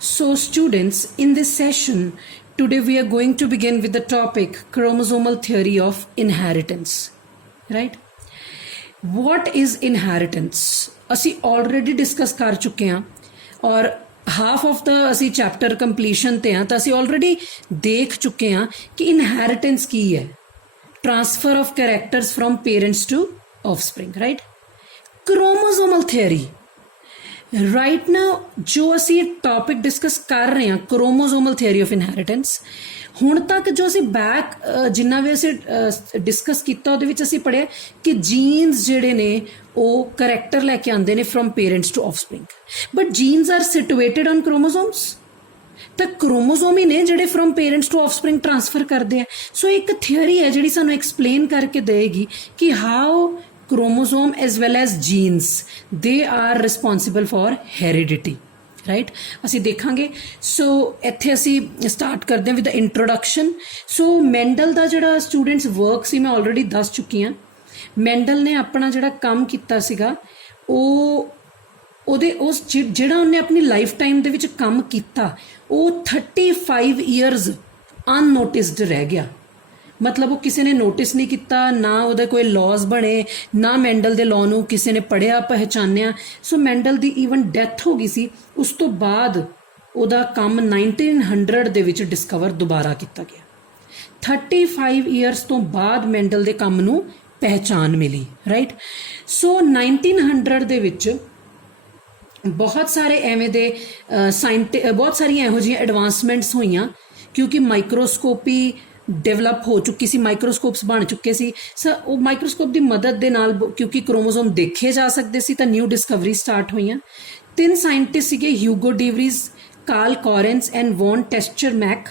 So students, in this session, today we are going to begin with the topic chromosomal theory of inheritance, right? What is inheritance? ਅਸੀਂ already discuss ਕਰ ਚੁੱਕੇ ਹਾਂ ਔਰ half of the ਅਸੀਂ chapter completion ਤੇ ਹਾਂ ਤਾਂ ਅਸੀਂ already ਦੇਖ ਚੁੱਕੇ ਹਾਂ ਕਿ inheritance ਕੀ ਹੈ? Transfer of characters from parents to offspring, right? Chromosomal theory. Right now ਜੋ ਅਸੀਂ ਟੌਪਿਕ ਡਿਸਕਸ ਕਰ ਰਹੇ ਹਾਂ ਕ੍ਰੋਮੋਜ਼ੋਮਲ ਥਿਊਰੀ ਆਫ ਇਨਹੈਰੀਟੈਂਸ, ਹੁਣ ਤੱਕ ਜੋ ਅਸੀਂ ਬੈਕ ਜਿੰਨਾ ਵੀ ਅਸੀਂ ਡਿਸਕਸ ਕੀਤਾ ਉਹਦੇ ਵਿੱਚ ਅਸੀਂ ਪੜ੍ਹਿਆ ਕਿ ਜੀਨਸ ਜਿਹੜੇ ਨੇ ਉਹ ਕਰੈਕਟਰ ਲੈ ਕੇ ਆਉਂਦੇ ਨੇ from parents to offspring, but genes are situated on chromosomes, ਤਾਂ ਕ੍ਰੋਮੋਜ਼ੋਮ ਹੀ ਨੇ ਜਿਹੜੇ from parents to offspring transfer ਕਰਦੇ ਆ। ਸੋ ਇੱਕ ਥਿਊਰੀ ਹੈ ਜਿਹੜੀ ਸਾਨੂੰ ਐਕਸਪਲੇਨ ਕਰਕੇ ਦੇਗੀ ਕਿ how chromosome as well as genes they are responsible for heredity, right? ਅਸੀਂ ਦੇਖਾਂਗੇ। ਸੋ ਇੱਥੇ ਅਸੀਂ ਸਟਾਰਟ ਕਰਦੇ ਹਾਂ with the introduction. So Mendel ਦਾ ਜਿਹੜਾ ਸਟੂਡੈਂਟਸ ਵਰਕ ਸੀ ਮੈਂ ਆਲਰੇਡੀ ਦੱਸ ਚੁੱਕੀ ਹਾਂ। ਮੈਂਡਲ ਨੇ ਆਪਣਾ ਜਿਹੜਾ ਕੰਮ ਕੀਤਾ ਸੀਗਾ ਉਹਦੇ ਉਸ ਜਿਹੜਾ ਉਹਨੇ ਆਪਣੀ ਲਾਈਫ ਟਾਈਮ ਦੇ ਵਿੱਚ ਕੰਮ ਕੀਤਾ ਉਹ 35 ਈਅਰਸ ਅਨਨੋਟਿਸਡ ਰਹਿ ਗਿਆ। ਮਤਲਬ ਉਹ ਕਿਸੇ ਨੇ ਨੋਟਿਸ ਨਹੀਂ ਕੀਤਾ, ਨਾ ਉਹਦੇ ਕੋਈ ਲਾਜ਼ ਬਣੇ, ਨਾ ਮੈਂਡਲ ਦੇ ਲਾਅ ਨੂੰ ਕਿਸੇ ਨੇ ਪੜ੍ਹਿਆ ਪਹਿਚਾਨਿਆ। ਸੋ ਮੈਂਡਲ ਦੀ ਈਵਨ ਡੈਥ ਹੋ ਗਈ ਸੀ। ਉਸ ਤੋਂ ਬਾਅਦ ਉਹਦਾ ਕੰਮ 1900 ਦੇ ਵਿੱਚ ਡਿਸਕਵਰ ਦੁਬਾਰਾ ਕੀਤਾ ਗਿਆ। 35 ਈਅਰਸ ਤੋਂ ਬਾਅਦ ਮੈਂਡਲ ਦੇ ਕੰਮ ਨੂੰ ਪਹਿਚਾਨ ਮਿਲੀ, ਰਾਈਟ? ਸੋ 1900 ਦੇ ਵਿੱਚ ਬਹੁਤ ਸਾਰੇ ਐਵੇਂ ਦੇ ਬਹੁਤ ਸਾਰੀਆਂ ਇਹੋ ਜਿਹੀਆਂ ਐਡਵਾਂਸਮੈਂਟਸ ਹੋਈਆਂ ਕਿਉਂਕਿ ਮਾਈਕਰੋਸਕੋਪੀ ਡਿਵੈਲਪ ਹੋ ਚੁੱਕੀ ਸੀ, ਮਾਈਕਰੋਸਕੋਪਸ ਬਣ ਚੁੱਕੇ ਸੀ। ਉਹ ਮਾਈਕਰੋਸਕੋਪ ਦੀ ਮਦਦ ਦੇ ਨਾਲ ਕਿਉਂਕਿ ਕ੍ਰੋਮੋਜ਼ੋਮ ਦੇਖੇ ਜਾ ਸਕਦੇ ਸੀ ਤਾਂ ਨਿਊ ਡਿਸਕਵਰੀ ਸਟਾਰਟ ਹੋਈਆਂ। 3 ਸਾਇੰਟਿਸਟ ਸੀਗੇ, ਹਿਊਗੋ ਡਿਵਰੀਜ਼, ਕਾਰਲ ਕੋਰੈਂਸ ਐਂਡ ਵੌਨ ਟੈਸਚਰਮੈਕ,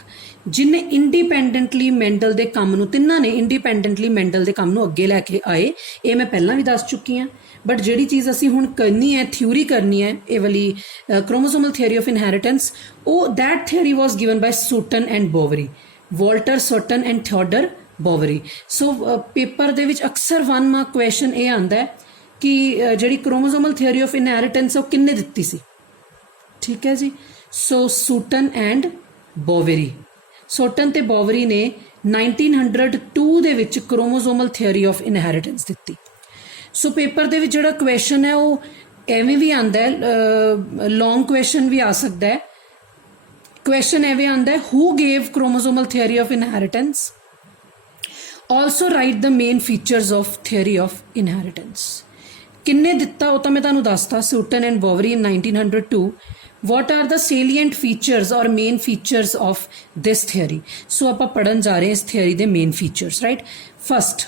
ਜਿਨ੍ਹਾਂ ਇੰਡੀਪੈਂਡੈਂਟਲੀ ਮੈਂਡਲ ਦੇ ਕੰਮ ਨੂੰ ਤਿੰਨਾਂ ਨੇ ਇੰਡੀਪੈਂਡੈਂਟਲੀ ਮੈਂਡਲ ਦੇ ਕੰਮ ਨੂੰ ਅੱਗੇ ਲੈ ਕੇ ਆਏ। ਇਹ ਮੈਂ ਪਹਿਲਾਂ ਵੀ ਦੱਸ ਚੁੱਕੀ ਹਾਂ। ਬਟ ਜਿਹੜੀ ਚੀਜ਼ ਅਸੀਂ ਹੁਣ ਕਰਨੀ ਹੈ, ਥਿਊਰੀ ਕਰਨੀ ਹੈ ਇਹ ਵਾਲੀ ਕ੍ਰੋਮੋਜ਼ੋਮਲ ਥਿਊਰੀ ਆਫ ਇਨਹੈਰੀਟੈਂਸ, ਉਹ that theory was given by Sutton and Boveri, Walter Sutton and Theodor Boveri. So paper ਦੇ ਵਿੱਚ ਅਕਸਰ 1 ਮਾਰਕ ਕੁਐਸਚਨ ਇਹ ਆਉਂਦਾ ਹੈ ਕਿ ਜਿਹੜੀ ਕ੍ਰੋਮੋਜ਼ੋਮਲ ਥਿਊਰੀ ਆਫ ਇਨਹੈਰੀਟੈਂਸ ਉਹ ਕਿੰਨੇ ਦਿੱਤੀ ਸੀ? ਠੀਕ ਹੈ ਜੀ। ਸੋ ਸੂਟਨ ਐਂਡ ਬੋਵਰੀ, ਸੋਟਨ ਤੇ ਬੋਵਰੀ ਨੇ 1902 ਦੇ ਵਿੱਚ ਕ੍ਰੋਮੋਜ਼ੋਮਲ ਥਿਊਰੀ ਆਫ ਇਨਹੈਰੀਟੈਂਸ ਦਿੱਤੀ। ਸੋ ਪੇਪਰ ਦੇ ਵਿੱਚ ਜਿਹੜਾ ਕੁਐਸਚਨ ਹੈ ਉਹ ਐਵੇਂ ਵੀ ਆਉਂਦਾ ਹੈ, ਲੌਂਗ ਕੁਐਸਚਨ ਵੀ ਆ ਸਕਦਾ ਹੈ। question ਐਵੇਂ ਆਉਂਦਾ ਹੈ, who gave chromosomal theory of inheritance? Also write the main features of theory of inheritance. ਕਿੰਨੇ ਦਿੱਤਾ ਉਹ ਤਾਂ ਮੈਂ ਤੁਹਾਨੂੰ ਦੱਸਤਾ, ਸੂਟਨ and ਬੋਵਰੀ in 1902. What are the salient features or main features of this theory? ਸੋ ਆਪਾਂ ਪੜ੍ਹਨ ਜਾ ਰਹੇ ਹਾਂ ਇਸ ਥਿਊਰੀ ਦੇ main features, right? First,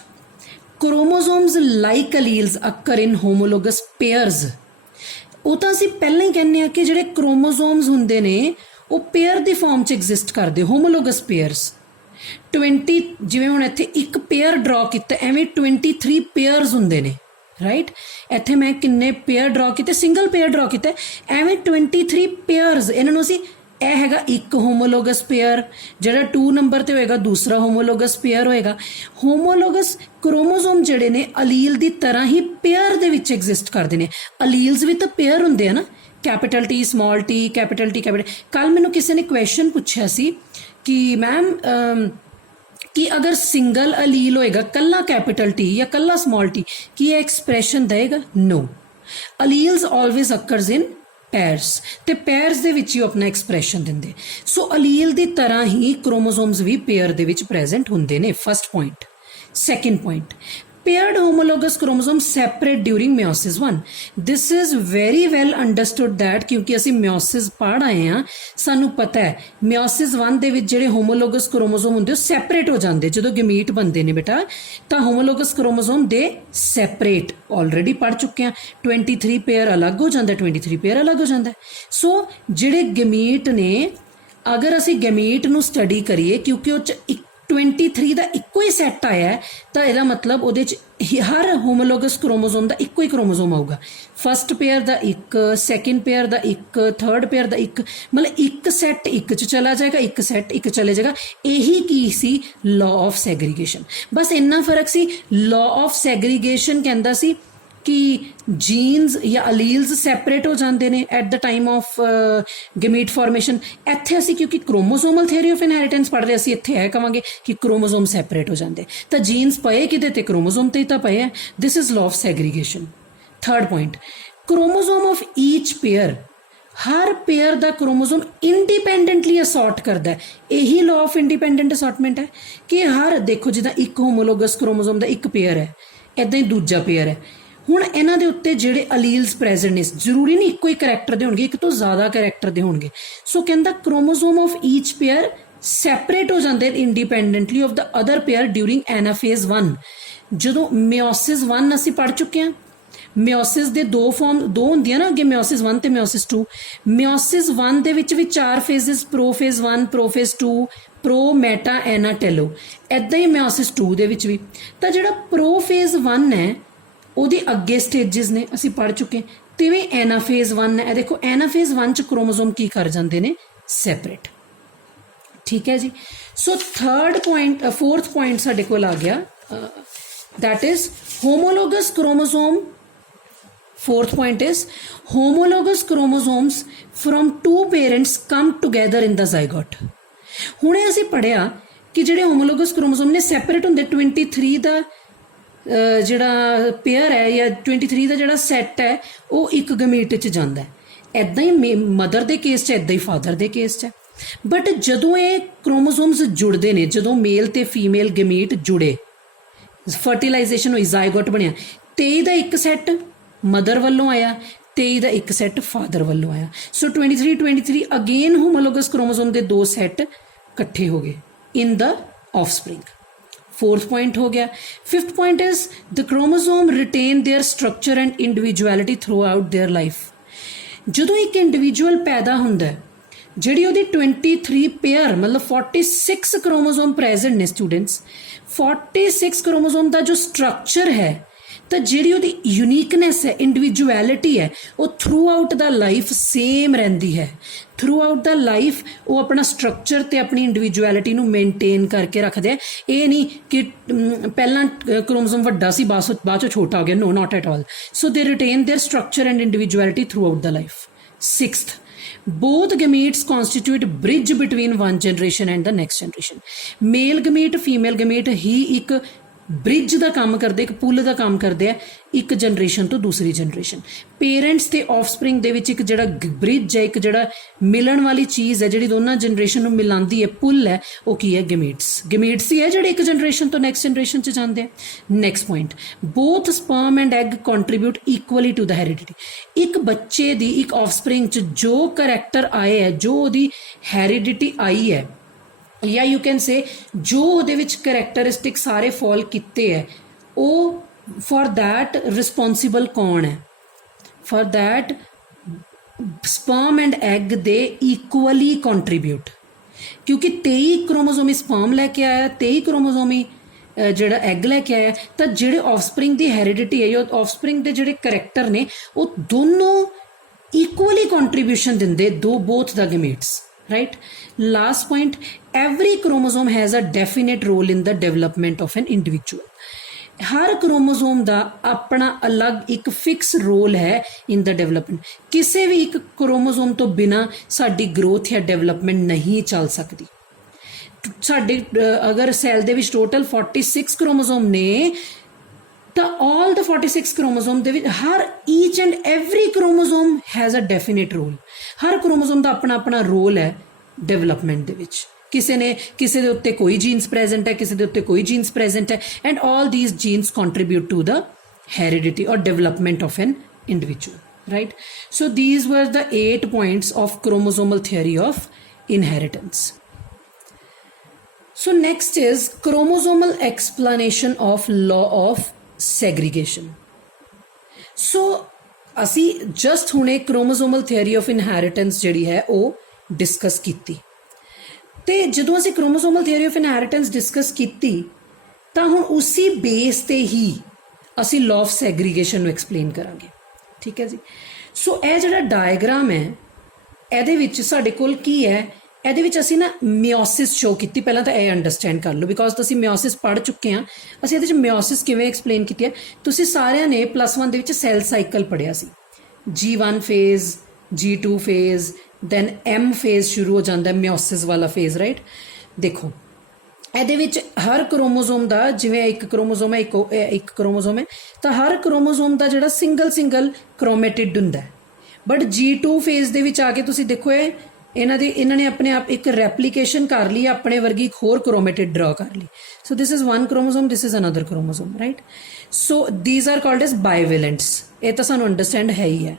chromosomes like alleles occur in homologous pairs. ਉਹ ਤਾਂ ਅਸੀਂ ਪਹਿਲਾਂ ਹੀ ਕਹਿੰਦੇ ਹਾਂ ਕਿ ਜਿਹੜੇ ਕ੍ਰੋਮੋਜ਼ੋਮਸ ਹੁੰਦੇ ਨੇ ਉਹ ਪੇਅਰ ਦੀ ਫਾਰਮ 'ਚ ਐਗਜ਼ਿਸਟ ਕਰਦੇ, ਹੋਮੋਲੋਗਸ ਪੇਅਰਸ। 20 ਜਿਵੇਂ ਹੁਣ ਇੱਥੇ ਇੱਕ ਪੇਅਰ ਡਰਾ ਕੀਤਾ, ਐਵੇਂ 23 ਪੇਅਰਸ ਹੁੰਦੇ ਨੇ, ਰਾਈਟ? ਇੱਥੇ ਮੈਂ ਕਿੰਨੇ ਪੇਅਰ ਡਰਾ ਕੀਤੇ? ਸਿੰਗਲ ਪੇਅਰ ਡਰਾ ਕੀਤਾ, ਐਵੇਂ 23 ਪੇਅਰਸ। ਇਹਨਾਂ ਨੂੰ ਅਸੀਂ ਇਹ ਹੈਗਾ ਇੱਕ ਹੋਮੋਲੋਗਸ ਪੇਅਰ, ਜਿਹੜਾ 2 ਨੰਬਰ 'ਤੇ ਹੋਏਗਾ ਦੂਸਰਾ ਹੋਮੋਲੋਗਸ ਪੇਅਰ ਹੋਏਗਾ। ਹੋਮੋਲੋਗਸ ਕ੍ਰੋਮੋਜ਼ੋਮ ਜਿਹੜੇ ਨੇ ਅਲੀਲ ਦੀ ਤਰ੍ਹਾਂ ਹੀ ਪੇਅਰ ਦੇ ਵਿੱਚ ਐਗਜ਼ਿਸਟ ਕਰਦੇ ਨੇ। ਅਲੀਲਸ ਵੀ ਤਾਂ ਪੇਅਰ ਹੁੰਦੇ ਆ ਨਾ, capital T, small T, capital T, capital. ਕੱਲ੍ਹ ਮੈਨੂੰ ਕਿਸੇ ਨੇ ਕੁਐਸਚਨ ਪੁੱਛਿਆ ਸੀ ਕਿ ਮੈਮ ਕਿ ਅਗਰ ਸਿੰਗਲ ਅਲੀਲ ਹੋਏਗਾ, ਕੱਲਾ ਕੈਪੀਟਲ ਟੀ ਜਾਂ ਕੱਲਾ ਸਮਾਲ ਟੀ, ਕੀ ਇਹ ਐਕਸਪ੍ਰੈਸ਼ਨ ਦੇਗਾ? ਨੋ, ਅਲੀਲਸ ਆਲਵੇਜ਼ ਅਕਰਸ ਇਨ ਪੈਰਸ, ਤੇ ਪੈਰਸ ਦੇ ਵਿੱਚ ਹੀ ਆਪਣਾ ਐਕਸਪ੍ਰੈਸ਼ਨ ਦਿੰਦੇ। ਸੋ ਅਲੀਲ ਦੀ ਤਰ੍ਹਾਂ ਹੀ ਕ੍ਰੋਮੋਜ਼ੋਮਸ ਵੀ ਪੇਅਰ ਦੇ ਵਿੱਚ ਪ੍ਰੈਜ਼ੈਂਟ ਹੁੰਦੇ ਨੇ, first point. Second point, paired homologous chromosomes separate during meiosis 1. This is very well understood that ਕਿਉਂਕਿ ਅਸੀਂ meiosis ਪੜ੍ਹ ਆਏ ਹਾਂ, ਸਾਨੂੰ ਪਤਾ ਹੈ meiosis 1 ਦੇ ਵਿੱਚ ਜਿਹੜੇ homologous chromosome ਹੁੰਦੇ ਉਹ separate ਹੋ ਜਾਂਦੇ। ਜਦੋਂ ਗਮੀਟ ਬਣਦੇ ਨੇ ਬੇਟਾ ਤਾਂ homologous chromosome ਦੇ separate already ਪੜ੍ਹ ਚੁੱਕੇ ਹਾਂ। 23 ਪੇਅਰ ਅਲੱਗ ਹੋ ਜਾਂਦਾ, 23 ਪੇਅਰ ਅਲੱਗ ਹੋ ਜਾਂਦਾ। ਸੋ ਜਿਹੜੇ ਗਮੀਟ ਨੇ, ਅਗਰ ਅਸੀਂ ਗਮੀਟ ਨੂੰ ਸਟੱਡੀ ਕਰੀਏ ਕਿਉਂਕਿ ਉਹ 'ਚ 23 ਦਾ ਇੱਕੋ ਹੀ ਸੈੱਟ ਆਇਆ ਤਾਂ ਇਹਦਾ ਮਤਲਬ ਉਹਦੇ 'ਚ ਹਰ ਹੋਮੋਲੋਗਸ ਕ੍ਰੋਮੋਜ਼ੋਮ ਦਾ ਇੱਕੋ ਹੀ ਕ੍ਰੋਮੋਜ਼ੋਮ ਆਊਗਾ। ਫਸਟ ਪੇਅਰ ਦਾ ਇੱਕ, ਸੈਕਿੰਡ ਪੇਅਰ ਦਾ ਇੱਕ, ਥਰਡ ਪੇਅਰ ਦਾ ਇੱਕ, ਮਤਲਬ ਇੱਕ ਸੈੱਟ ਇੱਕ 'ਚ ਚਲਾ ਜਾਏਗਾ, ਇੱਕ ਸੈੱਟ ਇੱਕ ਚਲੇ ਜਾਏਗਾ। ਇਹੀ ਕੀ ਸੀ? Law of segregation. ਬਸ ਇੰਨਾ ਫਰਕ ਸੀ। ਲਾਅ ਆਫ ਸੈਗਰੀਗੇਸ਼ਨ ਕਹਿੰਦਾ ਸੀ कि जीन्स या अलील्स सैपरेट हो जाते हैं at the time of gamete formation. इत्थे असी क्योंकि क्रोमोसोमल थियरी ऑफ इनहेरिटेंस पढ़ रहे, असी इत्थे है कहांगे कि क्रोमोसोम सैपरेट हो जाते, तो जीन्स पए किदे ते क्रोमोसोम ते ही तो पए है। This is law of segregation. Third point, chromosome of each pair, हर पेयर का क्रोमोसोम इंडिपेंडेंटली असॉर्ट करता है। यही लॉ ऑफ इंडिपेंडेंट असॉर्टमेंट है कि हर देखो जिदा एक होमोलोगस क्रोमोसोम का एक पेयर है, इदां ही दूजा पेयर है। हुण इन्हां दे उत्ते जिहड़े अलील्स प्रैजेंट ने, जरूरी नहीं इक्को ही करैक्टर दे होणगे, एक तो ज़्यादा करैक्टर दे होणगे। सो कहंदा chromosome of each pair separate हो जाते independently of the other pair during anaphase 1। जदों मिओसिस 1 असीं पढ़ चुके हैं, मिओसिस दे दो फॉर्म दो होंदियां ना अगे, मिओसिस 1 ते मिओसिस 2। मिओसिस 1 दे विच भी 4 फेजिस, प्रोफेज 1, प्रोफेज 2, प्रो मैटा एना टेलो। इदां ही मिओसिस 2 दे विच भी। तो जिहड़ा प्रोफेज 1 है ਉਹਦੇ ਅੱਗੇ ਸਟੇजेस ने ਅਸੀਂ पढ़ चुके। तिवें एनाफेज 1 है, देखो एनाफेज 1 च क्रोमोसोम की कर जाते हैं सैपरेट। ठीक है जी। सो फोर्थ पॉइंट साडे कोल आ गया, that is homologous chromosome. Fourth point is homologous chromosomes from 2 parents come together in the zygote. हुणे असीं पढ़िया कि जिहड़े होमोलोगस क्रोमोसोम ने सैपरेट होंदे 23 का जिहड़ा पेयर है या 23 का जिहड़ा सैट है वो एक गमीट च जांदा है। इदां ही मदर के केस च, इदां ही फादर के केस च। बट जदों ये क्रोमोसोम्स जुड़ते हैं, जदों मेल ते फीमेल गमीट जुड़े, फर्टिलाइजेशन हुई, जाइगोट बनिया, 23 का एक सैट मदर वालों आया, 23 का एक सैट फादर वालों आया। सो 23 अगेन होमोलोगस क्रोमोसोम के 2 सैट कट्ठे हो गए in the offspring. Fourth point हो गया। Fifth point is the chromosome retain their structure and individuality throughout their life. जदों एक इंडिविजुअल पैदा होंदा है, जिहड़ी उहदी 23 पेयर मतलब 46 क्रोमोसोम प्रेजेंट ने स्टूडेंट्स, 46 क्रोमोसोम का जो स्ट्रक्चर है, तो जिहड़ी उहदी यूनीकनेस है, इंडिविजुअलिटी है, वो through out the life same रहिंदी है। थ्रू आउट द लाइफ वो अपना स्ट्रक्चर ते अपनी इंडिविजुअलिटी नूं मेनटेन करके रखते हैं। ये नहीं कि पहला क्रोमोसोम वड्डा सी बाद चों छोटा हो गया, no not at all. So they retain their structure and individuality throughout the life. Sixth, both gametes constitute bridge between one generation and the next generation। Male gamete female gamete ही एक bridge का काम करते, एक पुल का काम करते हैं एक जनरेशन तो दूसरी जनरेशन। पेरेंट्स ते ऑफस्प्रिंग दे विच एक जिहड़ा ब्रिज है, एक जिहड़ा मिलन वाली चीज़ है जिहड़ी दोनों जनरेशन नूं मिलांदी है, पुल है, वो की है गमीट्स। गमीट्स ही है जिहड़े एक जनरेशन तो नैक्सट जनरेशन च जाते हैं। Next point, both sperm and egg contribute equally to the heredity. एक बच्चे दी एक ऑफस्प्रिंग च जो करैक्टर आए है, जो उहदी हेरिडिटी आई है, या यू कैन से जो उहदे विच करैक्टरिस्टिक सारे फॉल किते है, वो फॉर दैट रिस्पॉन्सिबल कौन है? For that sperm and egg they equally contribute. क्योंकि 23 क्रोमोसोमी स्पर्म लैके आया, 23 क्रोमोसोमी जिहड़ा एग लैके आया, तो जिहड़े ऑफस्प्रिंग की हैरिडिटी है, ऑफस्प्रिंग के जिहड़े करैक्टर ने, वो दोनों इक्वली कॉन्ट्रीब्यूशन दिंदे, both the gametes. Right. Last point, every chromosome has a definite role in the development of an individual. हर क्रोमोसोम का अपना अलग एक फिक्स रोल है इन द डेवलपमेंट। किसी भी एक क्रोमोसोम तो बिना साडी ग्रोथ या डेवलपमेंट नहीं चल सकती। साडे अगर सैल दे विच टोटल 46 क्रोमोसोम ने, तो ऑल द 46 क्रोमोसोम दे विच हर each and every chromosome has a definite role. हर क्रोमोसोम का अपना अपना रोल है डेवलपमेंट दे विच। किसी दे उत्ते कोई जीन्स प्रेजेंट है, किसी दे उत्ते कोई जीन्स प्रेजेंट है, and all these genes contribute to the heredity और development of an individual. Right. So these were the 8 points of chromosomal theory of inheritance. So next is chromosomal explanation of law of segregation. So असी just हुणे chromosomal theory of inheritance जिहड़ी है वो discuss कीती, ते जदों असी chromosomal theory of inheritance discuss कीती, तां हुण उसी बेस ते ही असी लॉ ऑफ सैग्रीगेशन नूं एक्सप्लेन करांगे। ठीक है जी। सो यह जिहड़ा डायग्राम है, इहदे विच साडे कोल की है ਇਹਦੇ ਵਿੱਚ ਅਸੀਂ ਨਾ ਮਿਓਸਿਸ ਸ਼ੋ ਕੀਤੀ। ਪਹਿਲਾਂ ਤਾਂ ਇਹ ਅੰਡਰਸਟੈਂਡ ਕਰ ਲਓ, ਬਿਕੋਜ਼ ਤੁਸੀਂ ਮਿਓਸਿਸ ਪੜ੍ਹ ਚੁੱਕੇ ਆ। ਅਸੀਂ ਇਹਦੇ ਵਿੱਚ ਮਿਓਸਿਸ ਕਿਵੇਂ ਐਕਸਪਲੇਨ ਕੀਤੀ ਹੈ। ਤੁਸੀਂ ਸਾਰਿਆਂ ਨੇ +1 ਦੇ ਵਿੱਚ ਸੈੱਲ ਸਾਈਕਲ ਪੜ੍ਹਿਆ ਸੀ। G1 phase, G2 phase, then M phase ਸ਼ੁਰੂ ਹੋ ਜਾਂਦਾ ਮਿਓਸਿਸ ਵਾਲਾ ਫੇਜ਼, ਰਾਈਟ। ਦੇਖੋ ਇਹਦੇ ਵਿੱਚ ਹਰ ਕ੍ਰੋਮੋਜ਼ੋਮ ਦਾ, ਜਿਵੇਂ ਇੱਕ ਕ੍ਰੋਮੋਜ਼ੋਮ ਹੈ, ਇੱਕ ਕ੍ਰੋਮੋਜ਼ੋਮ ਹੈ, ਤਾਂ ਹਰ ਕ੍ਰੋਮੋਜ਼ੋਮ ਦਾ ਜਿਹੜਾ ਸਿੰਗਲ ਕ੍ਰੋਮੈਟਿਡ ਹੁੰਦਾ ਹੈ। ਬਟ G2 ਫੇਜ਼ ਦੇ ਵਿੱਚ ਆ ਕੇ ਤੁਸੀਂ ਦੇਖੋ ਇਹਨਾਂ ਨੇ ਆਪਣੇ ਆਪ ਇੱਕ ਰੈਪਲੀਕੇਸ਼ਨ ਕਰ ਲਈ, ਆਪਣੇ ਵਰਗੀ ਇੱਕ ਹੋਰ ਕ੍ਰੋਮੈਟਿਡ ਡਰਾ ਕਰ ਲਈ। So this is one chromosome, this is another chromosome, right. So these are called as bivalents. ਇਹ ਤਾਂ ਸਾਨੂੰ ਅੰਡਰਸਟੈਂਡ ਹੈ ਹੀ ਹੈ।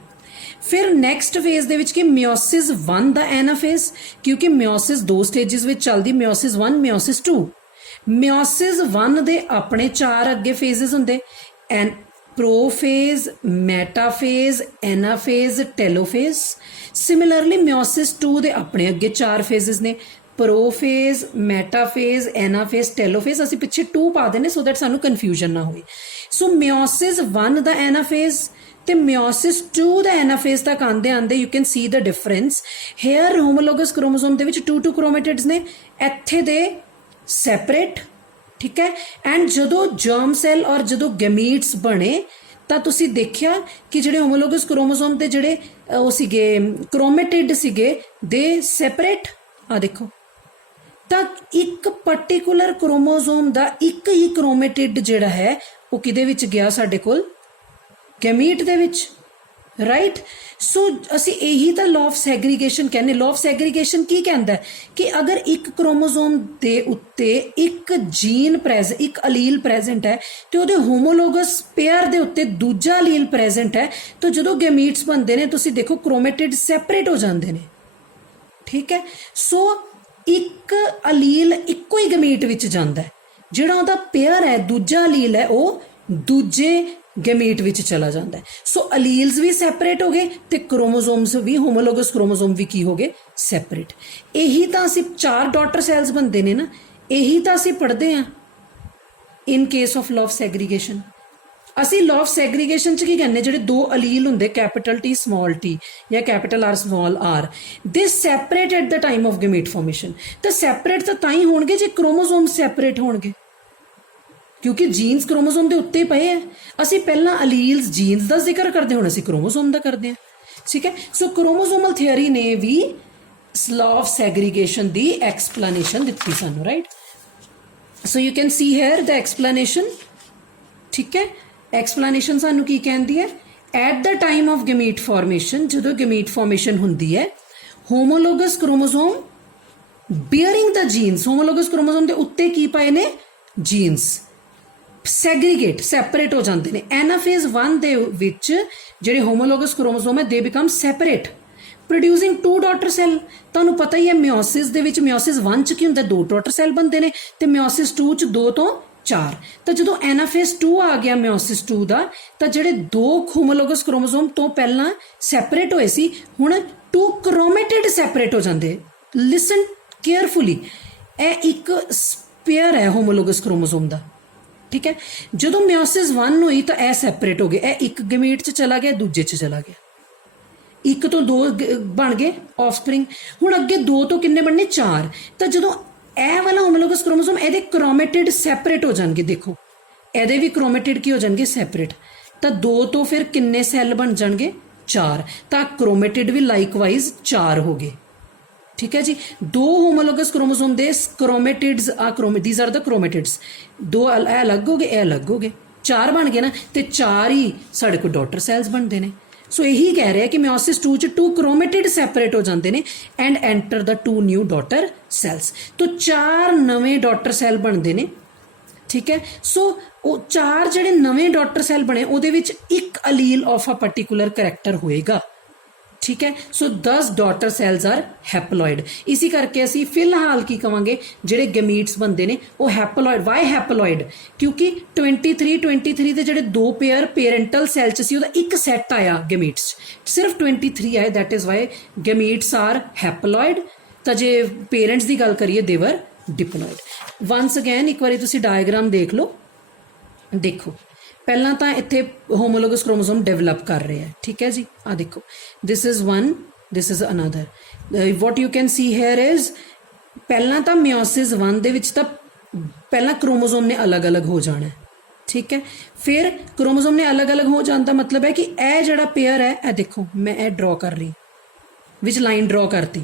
ਫਿਰ ਨੈਕਸਟ ਫੇਜ਼ ਦੇ ਵਿੱਚ ਕਿ ਮਿਓਸਿਸ 1 ਦਾ ਐਨਾਫੇਜ਼, ਕਿਉਂਕਿ ਮਿਓਸਿਸ 2 ਸਟੇਜਸ ਵਿੱਚ ਚੱਲਦੀ, ਮਿਓਸਿਸ 1, ਮਿਓਸਿਸ 2। ਮਿਓਸਿਸ 1 ਦੇ ਆਪਣੇ 4 ਅੱਗੇ ਫੇਜ਼ਸ ਹੁੰਦੇ, ਪ੍ਰੋਫੇਜ਼, ਮੈਟਾਫੇਜ਼, ਐਨਾਫੇਜ਼, ਟੈਲੋਫੇਜ਼। ਸਿਮਿਲਰਲੀ ਮਿਓਸਿਸ 2 ਦੇ ਆਪਣੇ ਅੱਗੇ 4 ਫੇਜ਼ਸ ਨੇ, ਪ੍ਰੋਫੇਜ਼, ਮੈਟਾਫੇਜ਼, ਐਨਾਫੇਜ਼, ਟੈਲੋਫੇਜ਼। ਅਸੀਂ ਪਿੱਛੇ 2 ਪਾ ਦਿੰਦੇ ਸੋ ਦੈਟ ਸਾਨੂੰ ਕਨਫਿਊਜ਼ਨ ਨਾ ਹੋਵੇ। ਸੋ ਮਿਓਸਿਸ 1 ਦਾ ਐਨਾਫੇਜ਼ ਤੇ ਮਿਓਸਿਸ 2 ਦਾ ਐਨਾਫੇਜ਼ ਤੱਕ ਆਂਦੇ you can see the difference. Here homologous chromosome ਦੇ ਵਿੱਚ 2 ਕ੍ਰੋਮੈਟਿਡਸ ਨੇ, ਇੱਥੇ ਦੇ ਸੈਪਰੇਟ, ਠੀਕ ਹੈ। ਐਂਡ ਜਦੋਂ ਜਰਮ ਸੈੱਲ ਔਰ ਜਦੋਂ ਗੈਮੀਟਸ ਬਣੇ ਤਾਂ ਤੁਸੀਂ ਦੇਖਿਆ ਕਿ ਜਿਹੜੇ ਹੋਮੋਲੋਗਸ ਕ੍ਰੋਮੋਜ਼ੋਮ ਦੇ ਜਿਹੜੇ ਉਹ ਸੀਗੇ ਕ੍ਰੋਮੈਟਿਡ ਸੀਗੇ, ਦੇ ਸੈਪਰੇਟ। ਆ ਦੇਖੋ, ਤਾਂ ਇੱਕ ਪਾਰਟਿਕੂਲਰ ਕ੍ਰੋਮੋਜ਼ੋਮ ਦਾ ਇੱਕ ਹੀ ਕ੍ਰੋਮੈਟਿਡ ਜਿਹੜਾ ਹੈ ਉਹ ਕਿਹਦੇ ਵਿੱਚ ਗਿਆ, ਸਾਡੇ ਕੋਲ ਗੈਮੀਟ ਦੇ ਵਿੱਚ, ਰਾਈਟ। ਸੋ ਅਸੀਂ ਇਹੀ ਤਾਂ ਲਾਅ ਆਫ ਸੈਗਰੀਗੇਸ਼ਨ ਕਹਿੰਦੇ। ਲਾਅ ਆਫ ਸੈਗਰੀਗੇਸ਼ਨ ਕੀ ਕਹਿੰਦਾ ਕਿ ਅਗਰ ਇੱਕ ਕ੍ਰੋਮੋਜ਼ੋਮ ਦੇ ਉੱਤੇ ਇੱਕ ਜੀਨ ਇੱਕ ਅਲੀਲ ਪ੍ਰੈਜ਼ੈਂਟ ਹੈ ਤੇ ਉਹਦੇ ਹੋਮੋਲੋਗਸ ਪੇਅਰ ਦੇ ਉੱਤੇ ਦੂਜਾ ਅਲੀਲ ਪ੍ਰੈਜ਼ੈਂਟ ਹੈ, ਤਾਂ ਜਦੋਂ ਗੈਮੀਟਸ ਬਣਦੇ ਨੇ ਤੁਸੀਂ ਦੇਖੋ ਕ੍ਰੋਮੈਟਿਡ ਸੈਪਰੇਟ ਹੋ ਜਾਂਦੇ ਨੇ, ਠੀਕ ਹੈ। ਸੋ ਇੱਕ ਅਲੀਲ ਇੱਕੋ ਹੀ ਗੈਮੀਟ ਵਿੱਚ ਜਾਂਦਾ ਹੈ, ਜਿਹੜਾ ਉਹਦਾ ਪੇਅਰ ਹੈ, ਦੂਜਾ ਅਲੀਲ ਹੈ, ਉਹ ਦੂਜੇ ਗੈਮੀਟ ਵਿੱਚ ਚਲਾ ਜਾਂਦਾ ਹੈ। ਸੋ ਅਲੀਲਸ ਵੀ ਸੈਪਰੇਟ ਹੋ ਗਏ ਤੇ ਕ੍ਰੋਮੋਜ਼ੋਮਸ ਵੀ, ਹੋਮੋਲੋਗਸ ਕ੍ਰੋਮੋਜ਼ੋਮ ਵੀ ਕੀ ਹੋ ਗਏ, ਸੈਪਰੇਟ। ਇਹੀ ਤਾਂ ਅਸੀਂ 4 ਡਾਟਰ ਸੈਲਸ ਬਣਦੇ ਨੇ ਨਾ, ਇਹੀ ਤਾਂ ਅਸੀਂ ਪੜ੍ਹਦੇ ਹਾਂ in case of law of segregation. ਅਸੀਂ ਲਾਅ ਆਫ ਸੈਗਰੀਗੇਸ਼ਨ ਚ ਕੀ ਕਹਿੰਦੇ, ਜਿਹੜੇ 2 ਅਲੀਲ ਹੁੰਦੇ, ਕੈਪੀਟਲ T ਸਮਾਲ t ਜਾਂ ਕੈਪੀਟਲ R ਸਮਾਲ r, ਦੇ separate at the time of gamete formation. ਤਾਂ ਸੈਪਰੇਟ ਤਾਂ ਹੀ ਹੋਣਗੇ ਜੇ ਕ੍ਰੋਮੋਜ਼ੋਮ ਸੈਪਰੇਟ ਹੋਣਗੇ, ਕਿਉਂਕਿ ਜੀਨਸ ਕ੍ਰੋਮੋਜ਼ੋਮ ਦੇ ਉੱਤੇ ਪਏ ਹੈ। ਅਸੀਂ ਪਹਿਲਾਂ ਅਲੀਲਸ ਜੀਨਸ ਦਾ ਜ਼ਿਕਰ ਕਰਦੇ, ਹੁਣ ਅਸੀਂ ਕ੍ਰੋਮੋਜ਼ੋਮ ਦਾ ਕਰਦੇ ਹਾਂ, ਠੀਕ ਹੈ। ਸੋ ਕ੍ਰੋਮੋਜ਼ੋਮਲ ਥਿਊਰੀ ਨੇ ਵੀ ਲਾਅ ਆਫ ਸੈਗਰੀਗੇਸ਼ਨ ਦੀ ਐਕਸਪਲੇਨੇਸ਼ਨ ਦਿੱਤੀ ਸਾਨੂੰ, right. So you can see here the explanation, ਠੀਕ ਹੈ। ਐਕਸਪਲੇਨੇਸ਼ਨ ਸਾਨੂੰ ਕੀ ਕਹਿੰਦੀ ਹੈ, at the time of gamete formation, ਜਦੋਂ ਗੈਮੀਟ ਫਾਰਮੇਸ਼ਨ ਹੁੰਦੀ ਹੈ, ਹੋਮੋਲੋਗਸ ਕ੍ਰੋਮੋਜ਼ੋਮ ਬੀਅਰਿੰਗ ਦ ਜੀਨਸ, ਹੋਮੋਲੋਗਸ ਕ੍ਰੋਮੋਜ਼ੋਮ ਦੇ ਉੱਤੇ ਕੀ ਪਏ ਨੇ, ਜੀਨਸ ਸੈਗਰੀਗੇਟ, ਸੈਪਰੇਟ ਹੋ ਜਾਂਦੇ ਨੇ। ਐਨਾਫੇਜ਼ 1 ਦੇ ਵਿੱਚ ਜਿਹੜੇ ਹੋਮੋਲੋਗਸ ਕ੍ਰੋਮੋਜ਼ੋਮ ਹੈ ਦੇ become separate, producing 2 daughter cell. ਤੁਹਾਨੂੰ ਪਤਾ ਹੀ ਹੈ ਮਿਓਸਿਸ ਦੇ ਵਿੱਚ, ਮਿਓਸਿਸ 1 ਚ ਕੀ ਹੁੰਦਾ, 2 ਡਾਟਰ ਸੈੱਲ ਬਣਦੇ ਨੇ ਤੇ ਮਿਓਸਿਸ 2 ਚ 2 ਤੋਂ 4। ਤਾਂ ਜਦੋਂ ਐਨਾਫੇਜ਼ 2 ਆ ਗਿਆ ਮਿਓਸਿਸ 2 ਦਾ, ਤਾਂ ਜਿਹੜੇ 2 ਹੋਮੋਲੋਗਸ ਕ੍ਰੋਮੋਜ਼ੋਮ ਤੋਂ ਪਹਿਲਾਂ ਸੈਪਰੇਟ ਹੋਏ ਸੀ, ਹੁਣ 2 ਕ੍ਰੋਮੈਟਿਡ ਸੈਪਰੇਟ ਹੋ ਜਾਂਦੇ। ਲਿਸਨ ਕੇਅਰਫੁਲੀ, ਇਹ ਇੱਕ ਪੇਅਰ ਹੈ ਹੋਮੋਲੋਗਸ ਕ੍ਰੋਮੋਜ਼ੋਮ ਦਾ, ਠੀਕ ਹੈ। ਜਦੋਂ ਮਿਓਸਿਸ 1 ਹੋਈ ਤਾਂ ਇਹ ਸੈਪਰੇਟ ਹੋ ਗਏ, ਇਹ ਇੱਕ ਗੈਮੀਟ ਚ ਚਲਾ ਗਿਆ, ਦੂਜੇ ਚ ਚਲਾ ਗਿਆ, 1 ਤੋਂ 2 ਬਣ ਗਏ ਆਫਸਪ੍ਰਿੰਗ। ਹੁਣ ਅੱਗੇ 2 ਤੋਂ ਕਿੰਨੇ ਬਣਨੇ, 4। ਤਾਂ ਜਦੋਂ ਇਹ ਵਾਲਾ ਹੋਮੋਲੋਗਸ ਕ੍ਰੋਮੋਜ਼ੋਮ, ਇਹਦੇ ਕ੍ਰੋਮੈਟਿਡ ਸੈਪਰੇਟ ਹੋ ਜਾਣਗੇ, ਦੇਖੋ ਇਹਦੇ ਵੀ ਕ੍ਰੋਮੈਟਿਡ ਕੀ ਹੋ ਜਾਣਗੇ, ਸੈਪਰੇਟ। ਤਾਂ 2 ਤੋਂ ਫਿਰ ਕਿੰਨੇ ਸੈੱਲ ਬਣ ਜਾਣਗੇ, 4। ਤਾਂ ਕ੍ਰੋਮੈਟਿਡ ਵੀ ਲਾਈਕਵਾਈਜ਼ 4 ਹੋ ਗਏ, ਠੀਕ ਹੈ ਜੀ। 2 ਹੋਮੋਲੋਗਸ ਕ੍ਰੋਮੋਜ਼ੋਮ ਦੇ ਕ੍ਰੋਮੈਟਿਡਸ these are the chromatids, 2 ਇਹ ਅਲੱਗ ਹੋ ਗਏ, ਇਹ ਅਲੱਗ ਹੋ ਗਏ, 4 ਬਣ ਗਏ ਨਾ, ਤੇ 4 ਹੀ ਸਾਡੇ ਕੋਲ ਡਾਟਰ ਸੈਲਸ ਬਣਦੇ ਨੇ। ਸੋ ਇਹੀ ਕਹਿ ਰਿਹਾ ਕਿ ਮਿਓਸਿਸ 2 ਚ 2 ਕ੍ਰੋਮੈਟਿਡ ਸੈਪਰੇਟ ਹੋ ਜਾਂਦੇ ਨੇ and enter the 2 new daughter cells. ਤੋਂ 4 ਨਵੇਂ ਡਾਟਰ ਸੈੱਲ ਬਣਦੇ ਨੇ, ਠੀਕ ਹੈ। ਸੋ ਉਹ 4 ਜਿਹੜੇ ਨਵੇਂ ਡਾਟਰ ਸੈੱਲ ਬਣੇ, ਉਹਦੇ ਵਿੱਚ ਇੱਕ ਅਲੀਲ ਆਫ ਅ ਪਾਰਟਿਕੂਲਰ ਕਰੈਕਟਰ ਹੋਏਗਾ, ਠੀਕ ਹੈ। ਸੋ 10 ਡਾਟਰ ਸੈਲਸ ਆਰ ਹੈਪਲੋਇਡ। ਇਸੇ ਕਰਕੇ ਅਸੀਂ ਫਿਲਹਾਲ ਕੀ ਕਵਾਂਗੇ, ਜਿਹੜੇ ਗੈਮੀਟਸ ਬਣਦੇ ਨੇ ਉਹ ਹੈਪਲੋਇਡ। ਵਾਈ ਹੈਪਲੋਇਡ? ਕਿਉਂਕਿ 23 ਦੇ ਜਿਹੜੇ 2 ਪੇਅਰ ਪੇਰੈਂਟਲ ਸੈਲ ਚ ਸੀ, ਉਹਦਾ ਇੱਕ ਸੈੱਟ ਆਇਆ ਗੈਮੀਟਸ, ਸਿਰਫ 23 ਆਏ, that is why gametes are haploid. ਤਾਂ ਜੇ ਪੇਰੈਂਟਸ ਦੀ ਗੱਲ ਕਰੀਏ, ਦੇਵਰ ਡਿਪਲੋਇਡ। ਵਨਸ ਅਗੇਨ ਇੱਕ ਵਾਰੀ ਤੁਸੀਂ ਡਾਇਗਰਾਮ ਦੇਖ ਲਓ। ਦੇਖੋ ਪਹਿਲਾਂ ਤਾਂ ਇੱਥੇ ਹੋਮੋਲੋਗਸ ਕ੍ਰੋਮੋਜ਼ੋਮ ਡਿਵੈਲਪ ਕਰ ਰਹੇ ਹੈ, ਠੀਕ ਹੈ ਜੀ। ਆ ਦੇਖੋ, this is 1, this is another. What you can see here is ਪਹਿਲਾਂ ਤਾਂ ਮਿਓਸਿਸ 1 ਦੇ ਵਿੱਚ ਤਾਂ ਪਹਿਲਾਂ ਕ੍ਰੋਮੋਸੋਮ ਨੇ ਅਲੱਗ-ਅਲੱਗ ਹੋ ਜਾਣਾ ਹੈ, ਠੀਕ ਹੈ। ਫਿਰ ਕ੍ਰੋਮੋਸੋਮ ਨੇ ਅਲੱਗ-ਅਲੱਗ ਹੋ ਜਾਣ ਦਾ ਮਤਲਬ ਹੈ ਕਿ ਇਹ ਜਿਹੜਾ ਪੇਅਰ ਹੈ, ਇਹ ਦੇਖੋ ਮੈਂ ਇਹ ਡਰਾ ਕਰ ਰਹੀ ਵਿੱਚ ਲਾਈਨ ਡਰਾ ਕਰਤੀ,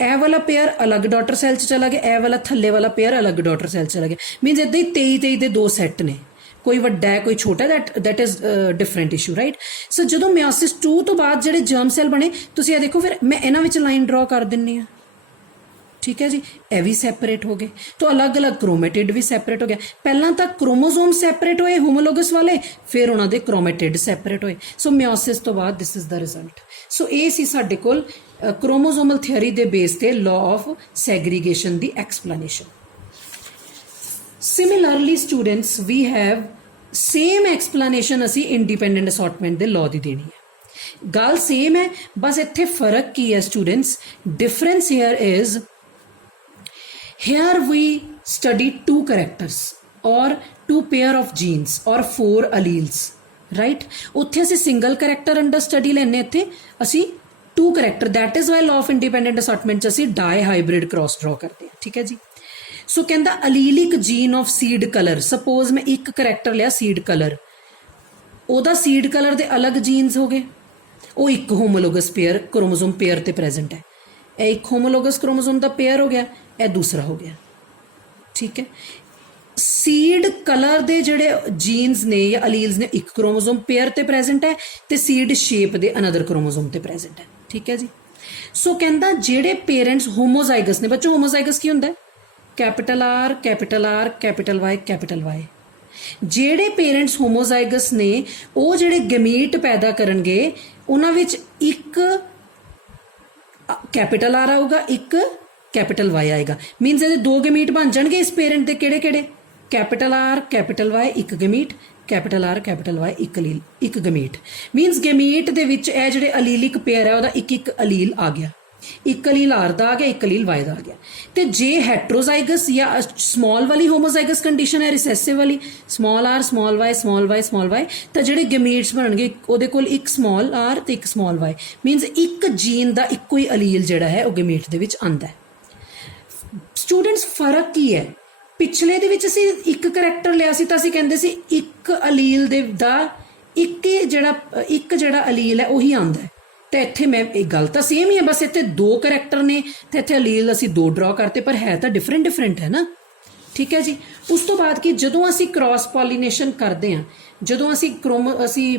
ਇਹ ਵਾਲਾ ਪੇਅਰ ਅਲੱਗ ਡਾਟਰ ਸੈੱਲ 'ਚ ਚਲਾ ਗਿਆ, ਇਹ ਵਾਲਾ ਥੱਲੇ ਵਾਲਾ ਪੇਅਰ ਅਲੱਗ ਡਾਟਰ ਸੈੱਲ 'ਚ ਚਲਾ ਗਿਆ। ਮੀਨਸ ਇੱਦਾਂ ਹੀ 23 ਦੇ 2 ਸੈੱਟ ਨੇ, ਕੋਈ ਵੱਡਾ ਹੈ ਕੋਈ ਛੋਟਾ, that is different issue, right? ਸੋ ਜਦੋਂ ਮਿਓਸਿਸ 2 ਤੋਂ ਬਾਅਦ ਜਿਹੜੇ ਜਰਮ ਸੈੱਲ ਬਣੇ, ਤੁਸੀਂ ਇਹ ਦੇਖੋ, ਫਿਰ ਮੈਂ ਇਹਨਾਂ ਵਿੱਚ ਲਾਈਨ ਡਰਾ ਕਰ ਦਿੰਨੀ ਆ, ਠੀਕ ਹੈ ਜੀ। ਇਹ ਵੀ ਸੈਪਰੇਟ ਹੋ ਗਏ, ਤਾਂ ਅਲੱਗ-ਅਲੱਗ ਕ੍ਰੋਮੈਟਿਡ ਵੀ ਸੈਪਰੇਟ ਹੋ ਗਿਆ। ਪਹਿਲਾਂ ਤਾਂ ਕ੍ਰੋਮੋਸੋਮ ਸੈਪਰੇਟ ਹੋਏ ਹੋਮੋਲੋਗਸ ਵਾਲੇ, ਫਿਰ ਉਹਨਾਂ ਦੇ ਕ੍ਰੋਮੈਟਿਡ ਸੈਪਰੇਟ ਹੋਏ। ਸੋ ਮਿਓਸਿਸ ਤੋਂ ਬਾਅਦ ਦਿਸ ਇਜ਼ ਦਾ ਰਿਜ਼ਲਟ। ਸੋ ਇਹ ਸੀ ਸਾਡੇ ਕੋਲ ਕ੍ਰੋਮੋਸੋਮਲ ਥਿਊਰੀ ਦੇ ਬੇਸ ਤੇ ਲਾਅ ਆਫ ਸੈਗਰੀਗੇਸ਼ਨ ਦੀ explanation. Similarly students we have same explanation ਅਸੀਂ ਇੰਡੀਪੈਂਡੈਂਟ ਅਸੋਰਟਮੈਂਟ ਦੇ ਲਾਅ ਦੀ ਦੇਣੀ ਹੈ। ਗੱਲ ਸੇਮ ਹੈ, ਬਸ ਇੱਥੇ ਫਰਕ ਕੀ ਹੈ students? Difference hair is here we study 2 characters or 2 pair of genes or 4 alleles, right? ਉੱਥੇ ਅਸੀਂ single character under study ਲੈਣੇ, ਇੱਥੇ ਅਸੀਂ 2 character, that is why law of independent assortment 'ਚ ਅਸੀਂ dihybrid cross draw ਕਰਦੇ ਹਾਂ, ਠੀਕ ਹੈ ਜੀ। ਸੋ ਕਹਿੰਦਾ allelic gene of seed color, suppose ਮੈਂ ਇੱਕ character ਲਿਆ seed color, ਉਹਦਾ seed color ਦੇ ਅਲੱਗ genes ਹੋ ਗਏ, ਉਹ ਇੱਕ homologous pair chromosome pair ਤੇ present ਹੈ। ਇਹ ਇੱਕ homologous chromosome ਦਾ pair ਹੋ ਗਿਆ, ਇਹ ਦੂਸਰਾ ਹੋ ਗਿਆ, ਠੀਕ ਹੈ। ਸੀਡ ਕਲਰ ਦੇ ਜਿਹੜੇ ਜੀਨਸ ਨੇ ਜਾਂ ਅਲੀਲਸ ਨੇ ਇੱਕ ਕ੍ਰੋਮੋਸੋਮ ਪੇਅਰ ਤੇ ਪ੍ਰੈਜ਼ੈਂਟ ਹੈ, ਤੇ ਸੀਡ ਸ਼ੇਪ ਦੇ ਅਨਦਰ ਕ੍ਰੋਮੋਸੋਮ ਤੇ ਪ੍ਰੈਜ਼ੈਂਟ ਹੈ, ਠੀਕ ਹੈ ਜੀ। ਸੋ ਕਹਿੰਦਾ ਜਿਹੜੇ ਪੇਰੈਂਟਸ ਹੋਮੋਜ਼ਾਈਗਸ ਨੇ, ਬੱਚੋ ਹੋਮੋਜ਼ਾਈਗਸ ਕੀ ਹੁੰਦਾ ਹੈ? Capital R capital R capital Y capital Y. ਜਿਹੜੇ ਪੇਰੈਂਟਸ ਹੋਮੋਜ਼ਾਈਗਸ ਨੇ ਉਹ ਜਿਹੜੇ ਗਮੀਟ ਪੈਦਾ ਕਰਨਗੇ, ਉਹਨਾਂ ਵਿੱਚ ਇੱਕ ਕੈਪੀਟਲ ਆਰ ਆਊਗਾ, ਇੱਕ ਕੈਪੀਟਲ ਵਾਈ ਆਏਗਾ। ਮੀਨਸ ਇਹਦੇ 2 ਗਮੀਟ ਬਣ ਜਾਣਗੇ ਇਸ ਪੇਰੈਂਟ ਦੇ। ਕਿਹੜੇ? ਕੈਪੀਟਲ ਆਰ ਕੈਪੀਟਲ ਵਾਈ ਇੱਕ ਗਮੀਟ, ਕੈਪੀਟਲ ਆਰ ਕੈਪੀਟਲ ਵਾਈ ਇੱਕ ਗਮੀਟ। ਮੀਨਸ ਗਮੀਟ ਦੇ ਵਿੱਚ ਇਹ ਜਿਹੜੇ ਅਲੀਲਿਕ ਪੇਅਰ ਹੈ ਉਹਦਾ ਇੱਕ ਅਲੀਲ ਆ ਗਿਆ, ਇੱਕ ਅਲੀਲ ਆਰ ਦਾ ਆ ਗਿਆ, ਇੱਕ ਅਲੀਲ ਵਾਈ ਦਾ ਆ ਗਿਆ। ਤੇ ਜੇ ਹੈਟਰੋਜ਼ਾਈਗਸ ਜਾਂ ਸਮਾਲ ਵਾਲੀ ਹੋਮੋਜ਼ਾਈਗਸ ਕੰਡੀਸ਼ਨ ਹੈ, ਰਿਸੈਸਿਵ ਵਾਲੀ, small r small y small y small y, ਤਾਂ ਜਿਹੜੇ ਗਮੀਟਸ ਬਣਨਗੇ ਉਹਦੇ ਕੋਲ ਇੱਕ ਸਮਾਲ ਆਰ ਤੇ ਇੱਕ ਸਮਾਲ ਵਾਈ। ਮੀਨਸ ਇੱਕ ਜੀਨ ਦਾ ਇੱਕੋ ਹੀ ਅਲੀਲ ਜਿਹੜਾ ਹੈ ਉਹ ਗਮੀਟ ਦੇ ਵਿੱਚ ਆਉਂਦਾ ਹੈ। ਸਟੂਡੈਂਟਸ ਫਰਕ ਕੀ ਹੈ? ਪਿਛਲੇ ਦੇ ਵਿੱਚ ਅਸੀਂ ਇੱਕ ਕਰੈਕਟਰ ਲਿਆ ਸੀ ਤਾਂ ਅਸੀਂ ਕਹਿੰਦੇ ਸੀ ਇੱਕ ਅਲੀਲ ਦੇ ਦਾ ਇੱਕ ਜਿਹੜਾ ਅਲੀਲ ਹੈ ਉਹੀ ਆਉਂਦਾ ਹੈ, ਤੇ ਇੱਥੇ ਮੈਂ ਇਹ ਗੱਲ ਤਾਂ ਸੇਮ ਹੀ ਹੈ, ਬਸ ਇੱਥੇ 2 ਕਰੈਕਟਰ ਨੇ ਤੇ ਇੱਥੇ ਅਲੀਲ ਅਸੀਂ 2 ਡਰਾ ਕਰਤੇ, ਪਰ ਹੈ ਤਾਂ ਡਿਫਰੈਂਟ ਹੈ ਨਾ, ਠੀਕ ਹੈ ਜੀ। ਉਸ ਤੋਂ ਬਾਅਦ ਕਿ ਜਦੋਂ ਅਸੀਂ ਕ੍ਰਾਸ ਪੋਲੀਨੇਸ਼ਨ ਕਰਦੇ ਹਾਂ, ਜਦੋਂ ਅਸੀਂ